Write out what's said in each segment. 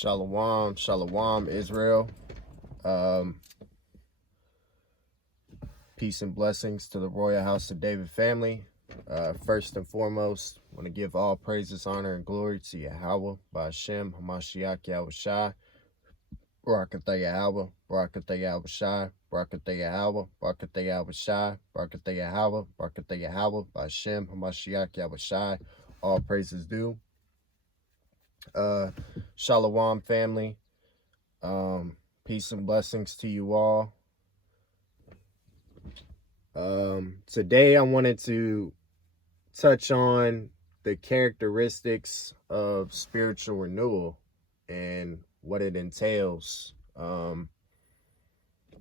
Shalom, shalom, Israel. Peace and blessings to the Royal House of David family. First and foremost, I want to give all praises, honor, and glory to Yahweh, Ba'ashem, Hamashiach, Yahushai, Barakatah Yahweh, Barakatah Yahushai, Barakatah Yahweh, Barakatah Yahushai, Barakatah Yahweh, Barakatah Yahweh, Ba'ashem, Hamashiach, Yahushai. All praises due. Shalom family. Peace and blessings to you all. Today I wanted to touch on the characteristics of spiritual renewal and what it entails.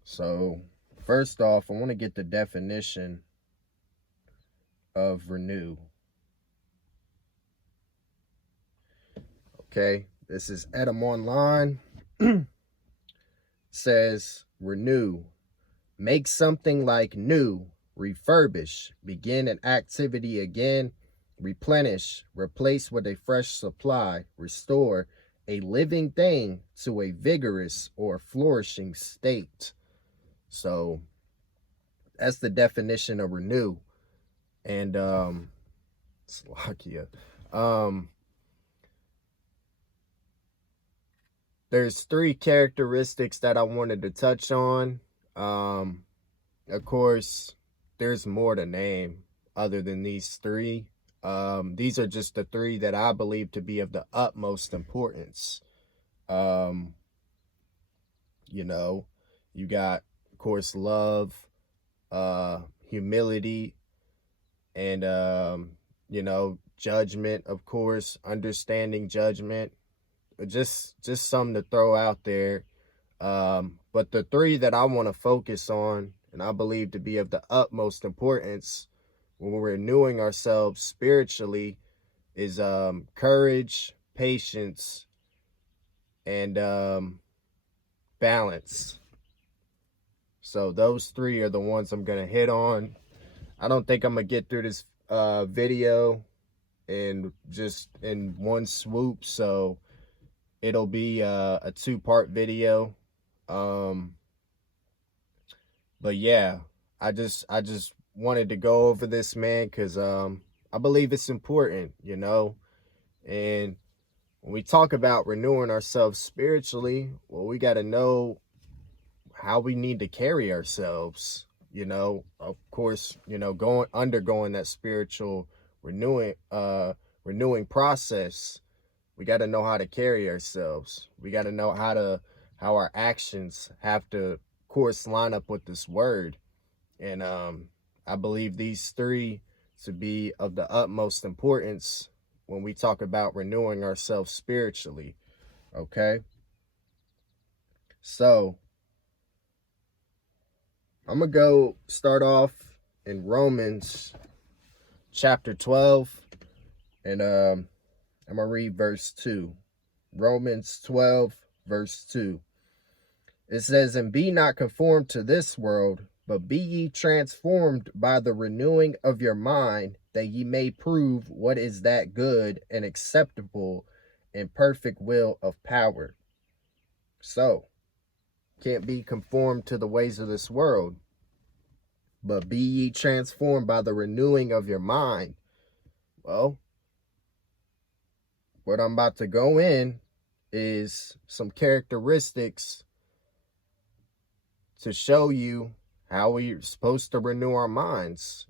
So first off, I want to get the definition of renew. Okay, this is Edom Online. Says renew. Make something like new, refurbish, begin an activity again, replenish, replace with a fresh supply, restore a living thing to a vigorous or flourishing state. So that's the definition of renew. And Slovakia. There's three characteristics that I wanted to touch on. Of course, there's more to name other than these three. These are just the three that I believe to be of the utmost importance. You got, of course, love, humility, and, judgment, of course, understanding judgment. Just something to throw out there. But the three that I want to focus on, and I believe to be of the utmost importance when we're renewing ourselves spiritually, is courage, patience, and balance. So those three are the ones I'm going to hit on. I don't think I'm going to get through this video in one swoop, so it'll be a two-part video. But yeah, I just wanted to go over this, man, because I believe it's important, and when we talk about renewing ourselves spiritually, well, we got to know how we need to carry ourselves, of course, undergoing that spiritual renewing process. We got to know how to carry ourselves. We got to know how our actions have to, of course, line up with this word. And I believe these three to be of the utmost importance when we talk about renewing ourselves spiritually. Okay? So I'm going to go start off in Romans chapter 12. And I'm going to read verse 2. Romans 12, verse 2. It says, "And be not conformed to this world, but be ye transformed by the renewing of your mind, that ye may prove what is that good and acceptable and perfect will of power." So, can't be conformed to the ways of this world, but be ye transformed by the renewing of your mind. Well, what I'm about to go in is some characteristics to show you how we're supposed to renew our minds,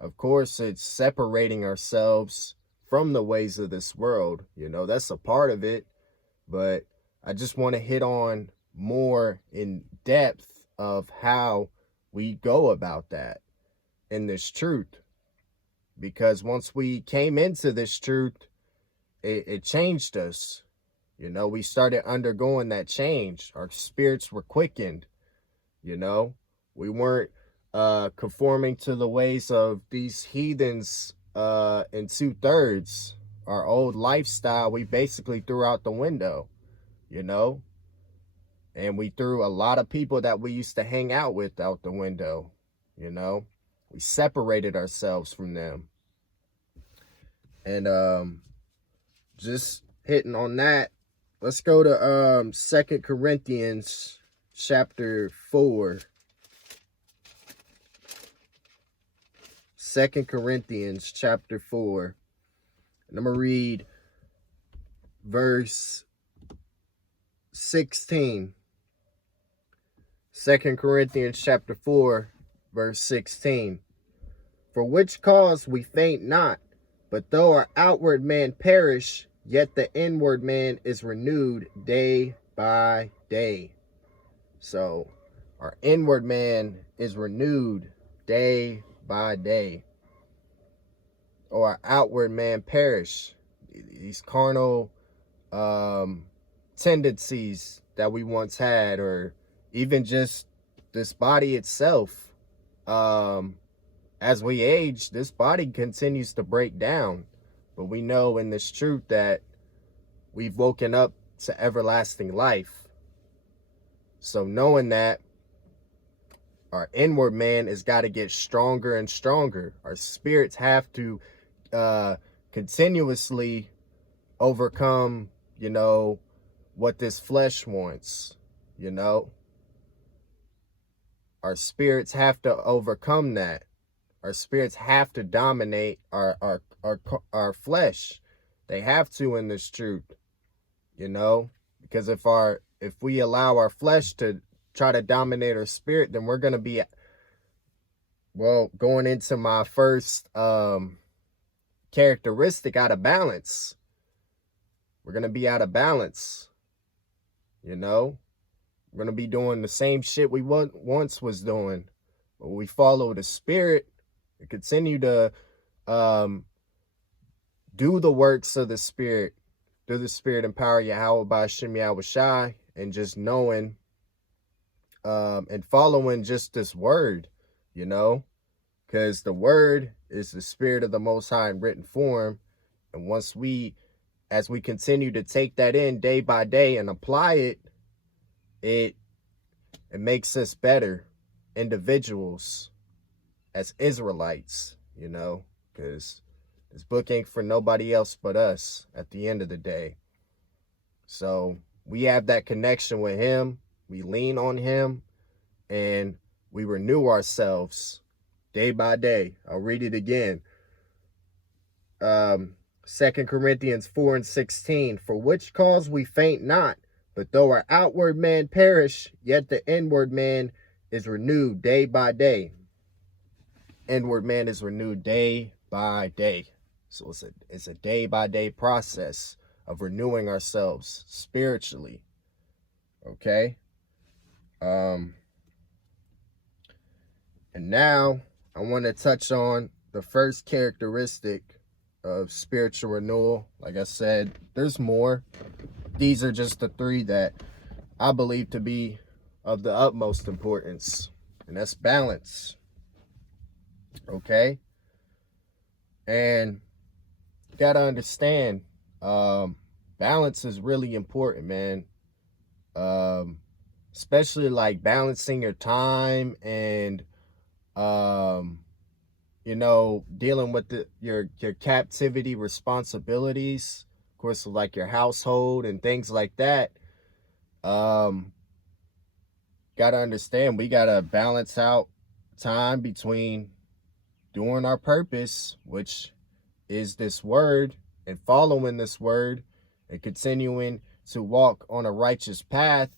Of course, it's separating ourselves from the ways of this world, that's a part of it, but I just want to hit on more in depth of how we go about that in this truth. Because once we came into this truth, it changed us. We started undergoing that change. Our spirits were quickened. We weren't conforming to the ways of these heathens in 2/3. Our old lifestyle, we basically threw out the window, and we threw a lot of people that we used to hang out with out the window. We separated ourselves from them. And just hitting on that, let's go to 2 Corinthians chapter 4. 2 Corinthians chapter 4. And I'm going to read verse 16. 2 Corinthians chapter 4, verse 16. For which cause we faint not, but though our outward man perish, yet the inward man is renewed day by day. So our inward man is renewed day by day. Or our outward man perish. These carnal tendencies that we once had, or even just this body itself. As we age, this body continues to break down. But we know in this truth that we've woken up to everlasting life. So knowing that, our inward man has got to get stronger and stronger. Our spirits have to continuously overcome, what this flesh wants, Our spirits have to overcome that. Our spirits have to dominate our flesh. They have to in this truth, because if we allow our flesh to try to dominate our spirit, then we're going to be, going into my first characteristic, out of balance. We're going to be out of balance, We're going to be doing the same shit we once was doing. But we follow the spirit and continue to do the works of the spirit, through the spirit empower Yahweh by Hashem Yahweh Shai, and just knowing and following just this word, because the word is the spirit of the Most High in written form. And as we continue to take that in day by day and apply it, it makes us better individuals as Israelites, because this book ain't for nobody else but us at the end of the day. So we have that connection with him. We lean on him and we renew ourselves day by day. I'll read it again. 2 Corinthians 4 and 16. For which cause we faint not, but though our outward man perish, yet the inward man is renewed day by day. Inward man is renewed day by day. So it's a day by day process of renewing ourselves spiritually. Okay? And now I want to touch on the first characteristic of spiritual renewal. Like I said, there's more. These are just the three that I believe to be of the utmost importance, and that's balance. Okay? And you gotta understand, balance is really important, man. Especially like balancing your time and dealing with your captivity responsibilities, of course, like your household and things like that. Gotta understand, we gotta balance out time between doing our purpose, which is this word, and following this word, and continuing to walk on a righteous path,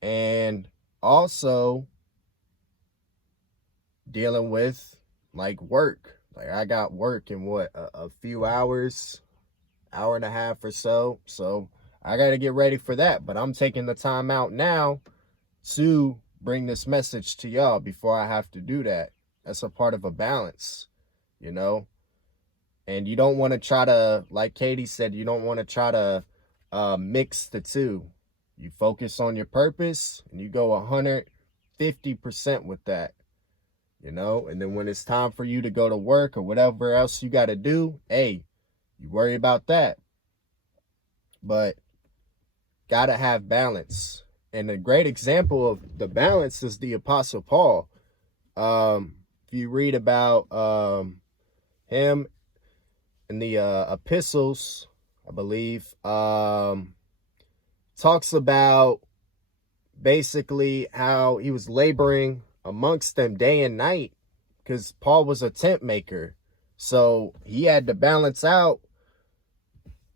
and also dealing with like work. Like I got work in a few hours, hour and a half or so. So I got to get ready for that. But I'm taking the time out now to bring this message to y'all before I have to do that. That's a part of a balance, And you don't want to try to, like Katie said, you don't want to try to mix the two. You focus on your purpose and you go 150% with that. And then when it's time for you to go to work or whatever else you got to do, hey, you worry about that. But got to have balance. And a great example of the balance is the Apostle Paul. If you read about him in the epistles, I believe, talks about basically how he was laboring amongst them day and night because Paul was a tent maker. So he had to balance out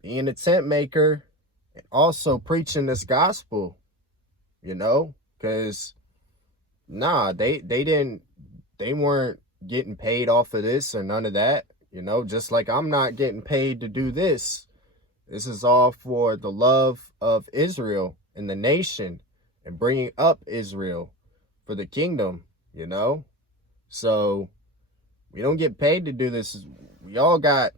being a tent maker and also preaching this gospel, because they weren't getting paid off of this or none of that, just like I'm not getting paid to do this. This is all for the love of Israel and the nation and bringing up Israel for the kingdom, So we don't get paid to do this. We gotta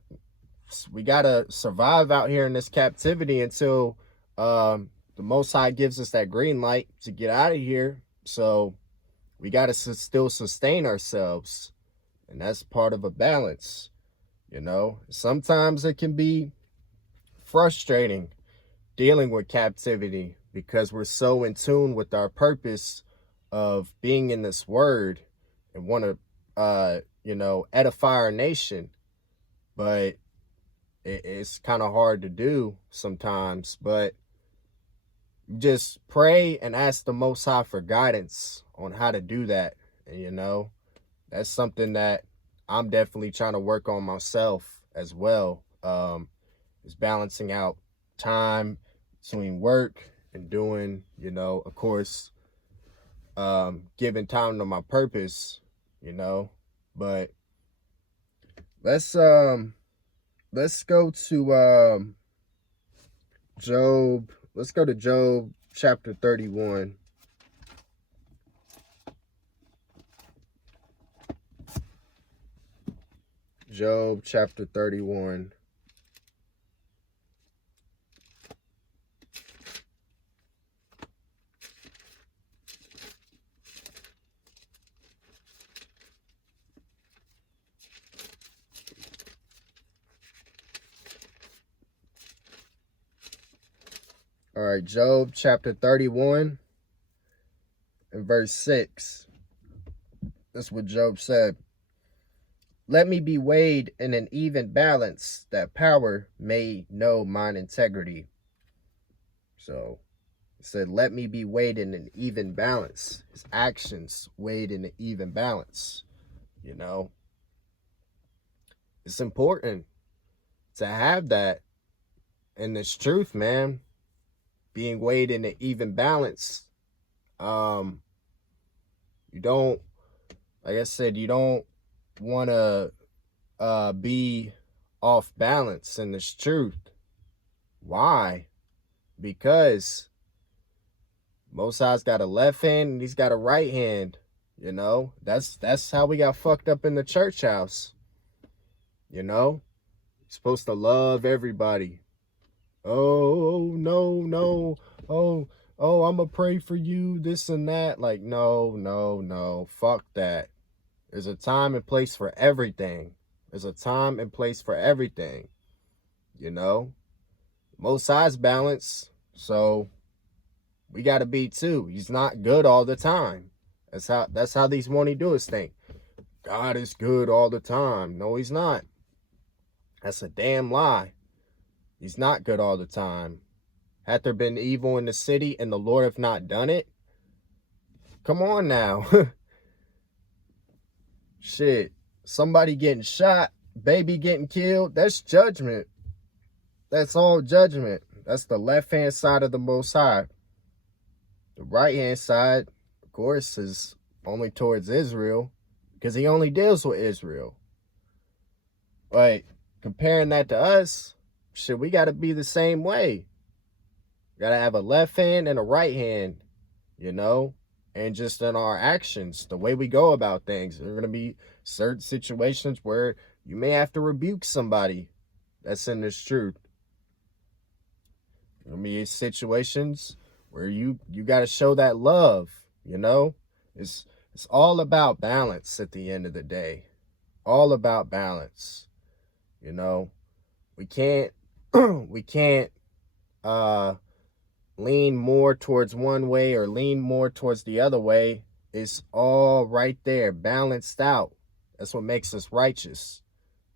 survive out here in this captivity until the Most High gives us that green light to get out of here. So we gotta still sustain ourselves, and that's part of a balance. Sometimes it can be frustrating dealing with captivity because we're so in tune with our purpose of being in this word and want to edify our nation, but it's kind of hard to do sometimes. But just pray and ask the Most High for guidance on how to do that. And that's something that I'm definitely trying to work on myself as well, is balancing out time between work and doing, of course, giving time to my purpose, but let's go to Job. Let's go to Job chapter 31. Job chapter 31. All right, Job chapter 31 and verse 6. That's what Job said. Let me be weighed in an even balance, that power may know mine integrity. So it said, let me be weighed in an even balance. His actions weighed in an even balance. It's important to have that in this truth, man. Being weighed in an even balance. You don't, like I said, you don't want to be off balance in this truth. Why? Because Most High's got a left hand and he's got a right hand. That's how we got fucked up in the church house. You're supposed to love everybody. Oh, no. Oh, I'm gonna pray for you, this and that. Like, no. Fuck that. There's a time and place for everything. There's a time and place for everything. Most High's balance, so we gotta be too. He's not good all the time. That's how these won't-he-doers think. God is good all the time. No, he's not. That's a damn lie. He's not good all the time. Had there been evil in the city and the Lord have not done it? Come on now. Shit. Somebody getting shot, baby getting killed, that's judgment. That's all judgment. That's the left-hand side of the Most High. The right-hand side, of course, is only towards Israel because he only deals with Israel. But comparing that to us, shit, we got to be the same way. We got to have a left hand and a right hand, and just in our actions, the way we go about things. There are going to be certain situations where you may have to rebuke somebody that's in this truth. There will be situations where you got to show that love, It's all about balance at the end of the day. All about balance. We can't lean more towards one way or lean more towards the other way. It's all right there, balanced out. That's what makes us righteous.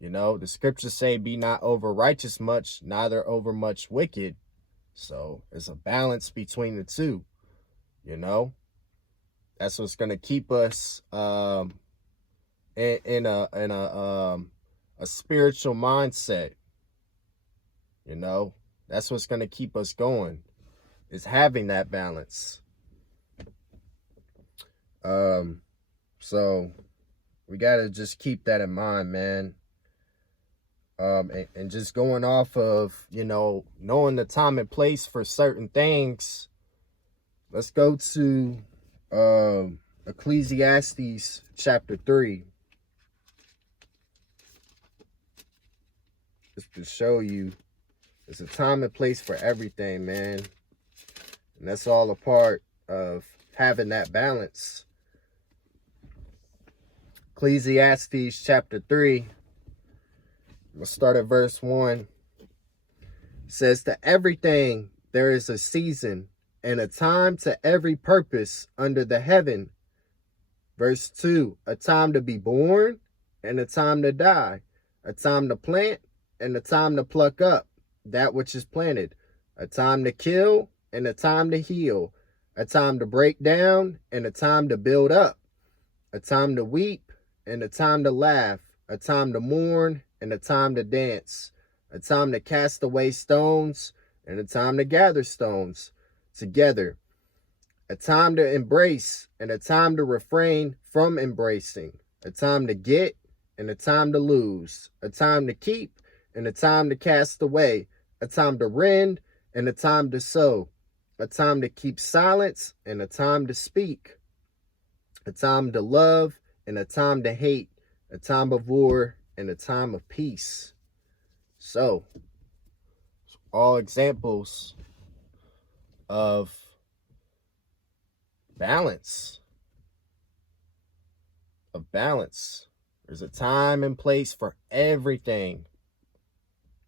You know, the scriptures say, be not over righteous much, neither over much wicked. So it's a balance between the two, you know. That's what's going to keep us in a spiritual mindset, you know. That's what's going to keep us going, is having that balance. So we got to just keep that in mind, man. And just going off of, you know, knowing the time and place for certain things, let's go to Ecclesiastes chapter 3. Just to show you, there's a time and place for everything, man. And that's all a part of having that balance. Ecclesiastes chapter 3. We'll start at verse 1. It says, to everything there is a season, and a time to every purpose under the heaven. Verse 2, a time to be born and a time to die, a time to plant and a time to pluck up that which is planted, a time to kill and a time to heal, a time to break down and a time to build up, a time to weep and a time to laugh, a time to mourn and a time to dance, a time to cast away stones and a time to gather stones together, a time to embrace and a time to refrain from embracing, a time to get and a time to lose, a time to keep and a time to cast away, a time to rend and a time to sow, a time to keep silence and a time to speak, a time to love and a time to hate, a time of war and a time of peace. So, all examples of balance. There's a time and place for everything.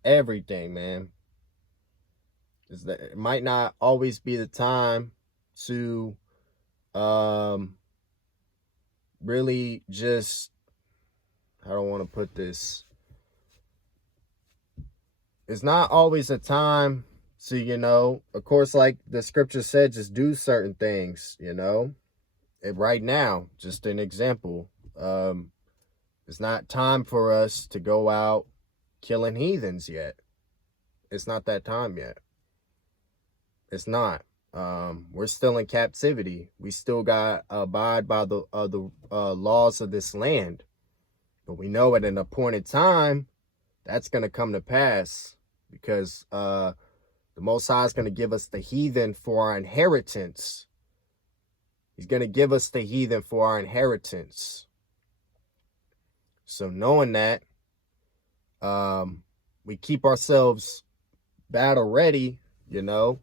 Everything, man. It might not always be the time to really just, I don't want to put this. It's not always a time to, you know, of course, like the scripture said, just do certain things, you know. And right now, just an example, it's not time for us to go out killing heathens yet. It's not that time yet. It's not. We're still in captivity. We still got to abide by the laws of this land. But we know at an appointed time, that's going to come to pass, because the Most High is going to give us the heathen for our inheritance. He's going to give us the heathen for our inheritance. So knowing that, we keep ourselves battle ready, you know,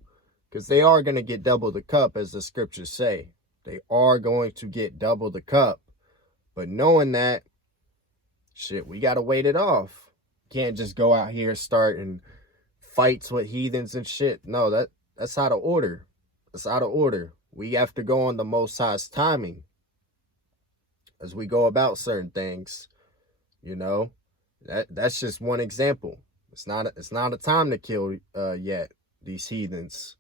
because they are going to get double the cup, as the scriptures say. They are going to get double the cup. But knowing that, shit, we got to wait it off. Can't just go out here starting fights with heathens and shit. No, that's out of order. That's out of order. We have to go on the Most High's timing as we go about certain things. You know, that's just one example. It's not a time to kill yet, these heathens.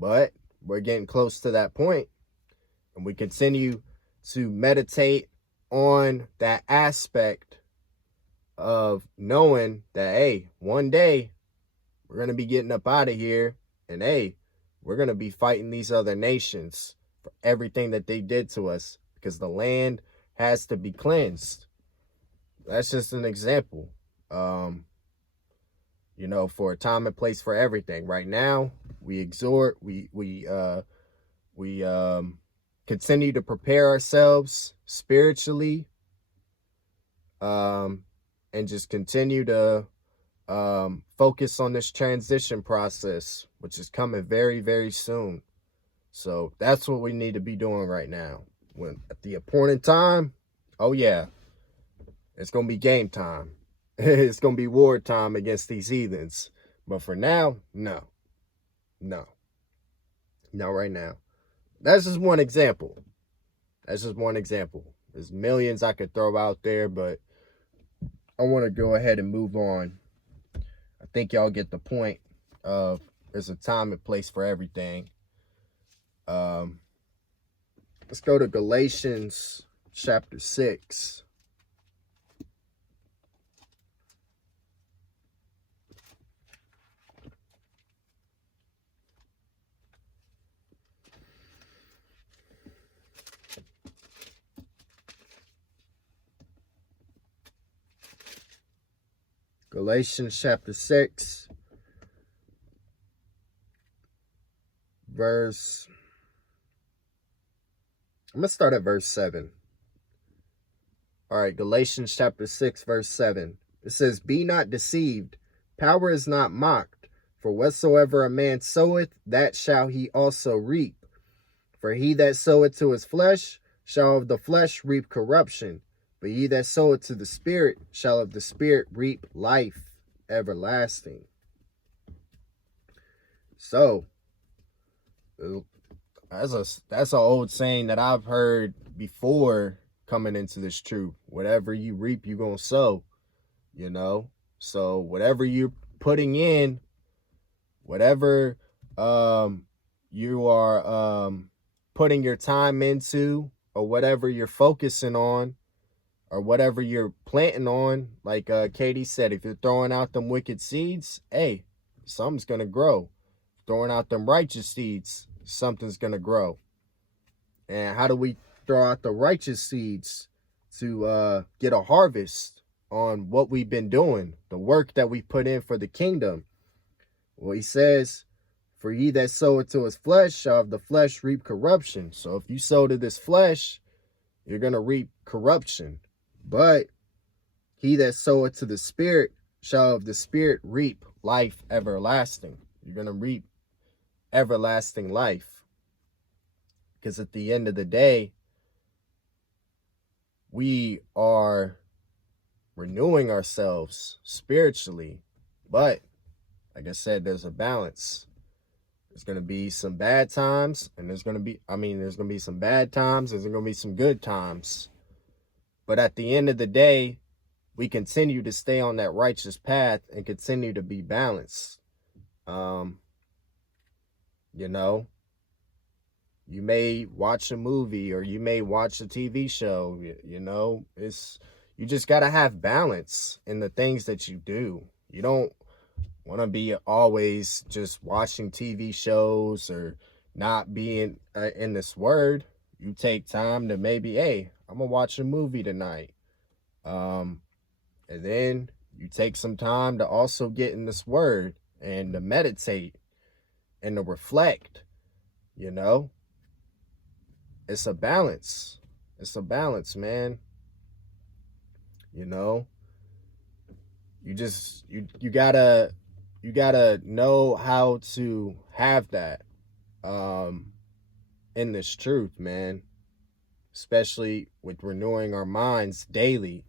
But we're getting close to that point, and we continue to meditate on that aspect of knowing that, hey, one day we're going to be getting up out of here, and hey, we're going to be fighting these other nations for everything that they did to us, because the land has to be cleansed. That's just an example. You know, for a time and place for everything. Right now, we exhort, we continue to prepare ourselves spiritually, and just continue to focus on this transition process, which is coming very, very soon. So that's what we need to be doing right now. When at the appointed time, oh yeah, it's going to be game time. It's going to be war time against these heathens. But for now, no. Not right now. That's just one example. There's millions I could throw out there, but I want to go ahead and move on. I think y'all get the point of there's a time and place for everything. Um, let's go to Galatians chapter 6. Galatians chapter 6, verse, I'm going to start at verse 7. All right, Galatians chapter 6, verse 7. It says, "Be not deceived, power is not mocked, for whatsoever a man soweth, that shall he also reap. For he that soweth to his flesh shall of the flesh reap corruption, but he that soweth to the Spirit shall of the Spirit reap life everlasting." So, that's an old saying that I've heard before coming into this truth. Whatever you reap, you're going to sow, you know? So whatever you're putting in, whatever you are putting your time into, or whatever you're focusing on, or whatever you're planting on, like Katie said, if you're throwing out them wicked seeds, hey, something's going to grow. Throwing out them righteous seeds, something's going to grow. And how do we throw out the righteous seeds to get a harvest on what we've been doing, the work that we put in for the kingdom? Well, he says, "For he that soweth to his flesh shall of the flesh reap corruption." So if you sow to this flesh, you're going to reap corruption. But he that soweth to the Spirit shall of the Spirit reap life everlasting. You're going to reap everlasting life. Because at the end of the day, we are renewing ourselves spiritually. But, like I said, there's a balance. There's going to be some bad times, and there's going to be some bad times, there's going to be some good times. But at the end of the day, we continue to stay on that righteous path and continue to be balanced. You know, you may watch a movie or you may watch a TV show, you know, you just got to have balance in the things that you do. You don't want to be always just watching TV shows or not being in this word. You take time to maybe, hey, I'm going to watch a movie tonight. And then you take some time to also get in this word and to meditate and to reflect, you know. It's a balance. It's a balance, man. You know, you gotta know how to have that in this truth, man. Especially with renewing our minds daily.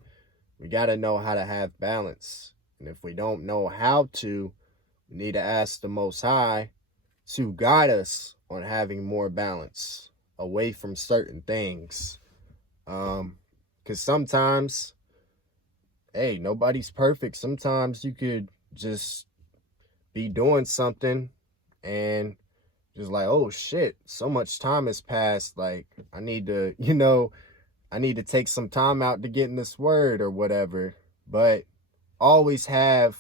We gotta know how to have balance. And if we don't know how to, we need to ask the Most High to guide us on having more balance away from certain things. Because sometimes, hey, nobody's perfect. Sometimes you could just be doing something and just like, oh shit, so much time has passed. Like, I need to, I need to take some time out to get in this word or whatever. But always have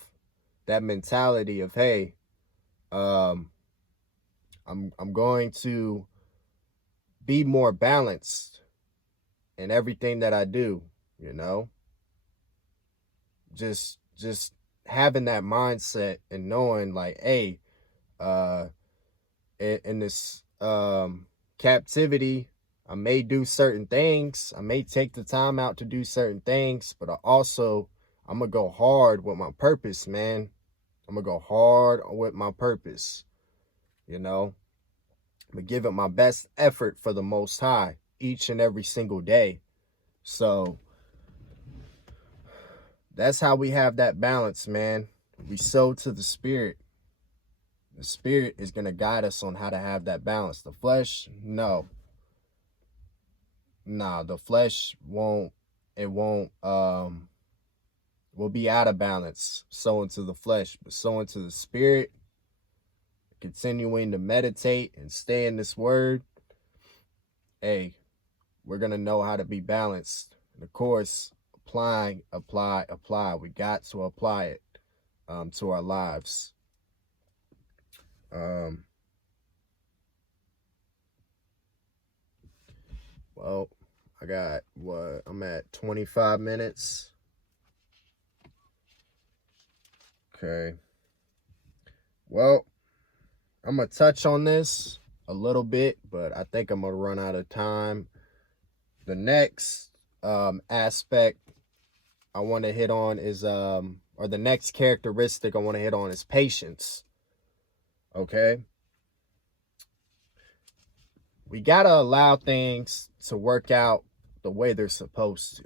that mentality of, hey, I'm going to be more balanced in everything that I do, you know? Just having that mindset and knowing like, hey, in this captivity, I may do certain things. I may take the time out to do certain things, but I'm going to go hard with my purpose, man. I'm going to go hard with my purpose, you know? I'm going to give it my best effort for the Most High each and every single day. So that's how we have that balance, man. We sow to the Spirit. The Spirit is going to guide us on how to have that balance. The flesh, no. Nah, the flesh won't we'll be out of balance, sowing to the flesh, but sowing to the spirit, continuing to meditate and stay in this word, hey, we're going to know how to be balanced. And of course, apply. We got to apply it to our lives. Well, I got what? I'm at 25 minutes. Okay. Well, I'm going to touch on this a little bit, but I think I'm going to run out of time. The next aspect I want to hit on is, or the next characteristic I want to hit on is patience. Okay? We got to allow things to work out the way they're supposed to.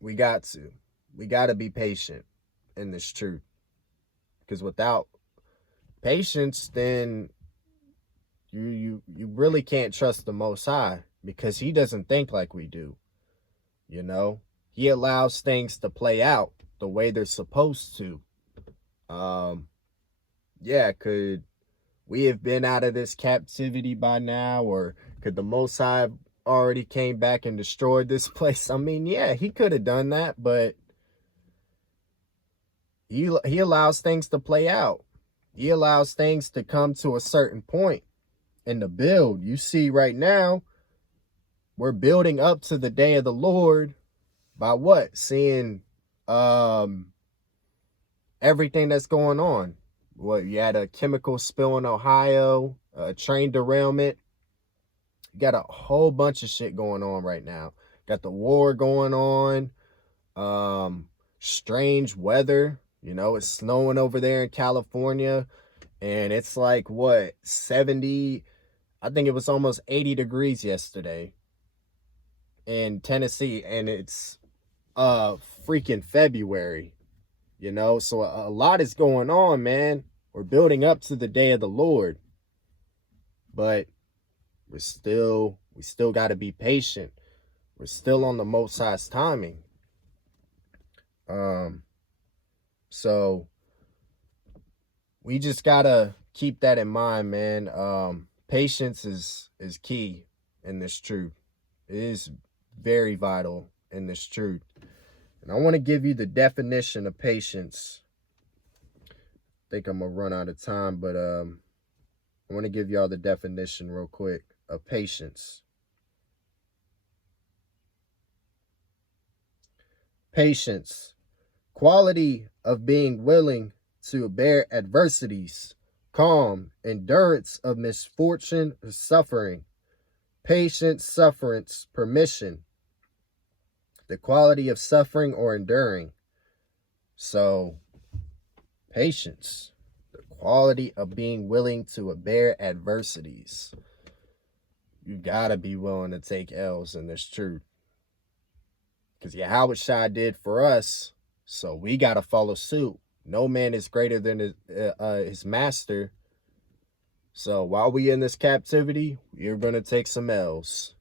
We got to. We got to be patient in this truth. Because without patience, then you really can't trust the Most High, because he doesn't think like we do. You know, he allows things to play out the way they're supposed to. Yeah, could we have been out of this captivity by now, or could the Most High already came back and destroyed this place? I mean, yeah, he could have done that, but he allows things to play out. He allows things to come to a certain point in the build. You see right now, we're building up to the day of the Lord by what? Seeing everything that's going on. What, you had a chemical spill in Ohio, a train derailment. You got a whole bunch of shit going on right now. Got the war going on. Strange weather. You know, it's snowing over there in California. And it's like, what, 70? I think it was almost 80 degrees yesterday in Tennessee. And it's freaking February. You know, so a lot is going on, man. We're building up to the day of the Lord. But we still got to be patient. We're still on the Most High's timing. So we just gotta keep that in mind, man. Patience is key in this truth. It is very vital in this truth. And I want to give you the definition of patience. I think I'm gonna run out of time, but I want to give y'all the definition real quick of patience. Patience, quality of being willing to bear adversities, calm, endurance of misfortune or suffering, patience, sufferance, permission, the quality of suffering or enduring. So, patience, the quality of being willing to bear adversities. You gotta be willing to take L's in this truth. Because Yahushua did for us, so we gotta follow suit. No man is greater than his master. So while we in this captivity, you're gonna take some L's.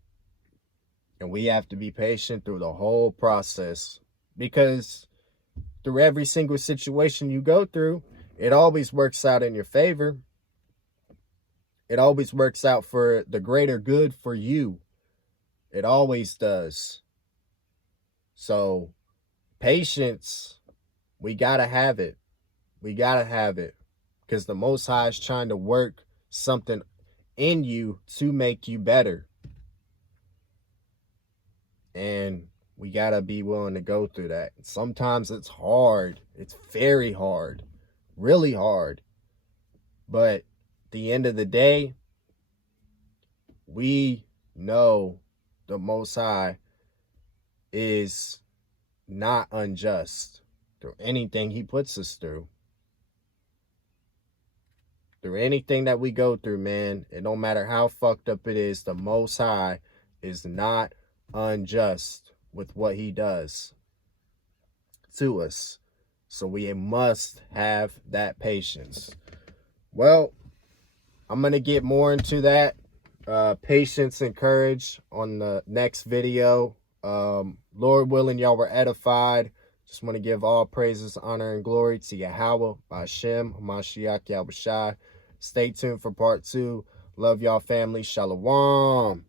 And we have to be patient through the whole process. Because through every single situation you go through, it always works out in your favor. It always works out for the greater good for you. It always does. So, patience, we gotta have it. We gotta have it. Because the Most High is trying to work something in you to make you better. And we gotta be willing to go through that. Sometimes it's hard. It's very hard. Really hard. But at the end of the day, we know the Most High is not unjust through anything he puts us through. Through anything that we go through, man, it don't matter how fucked up it is, the Most High is not unjust with what he does to us. So we must have that patience. Well, I'm going to get more into that patience and courage on the next video. Lord willing, y'all were edified. Just want to give all praises, honor, and glory to Yahweh, Bashem, Mashiach, Yahushai. Stay tuned for part 2. Love y'all, family. Shalom.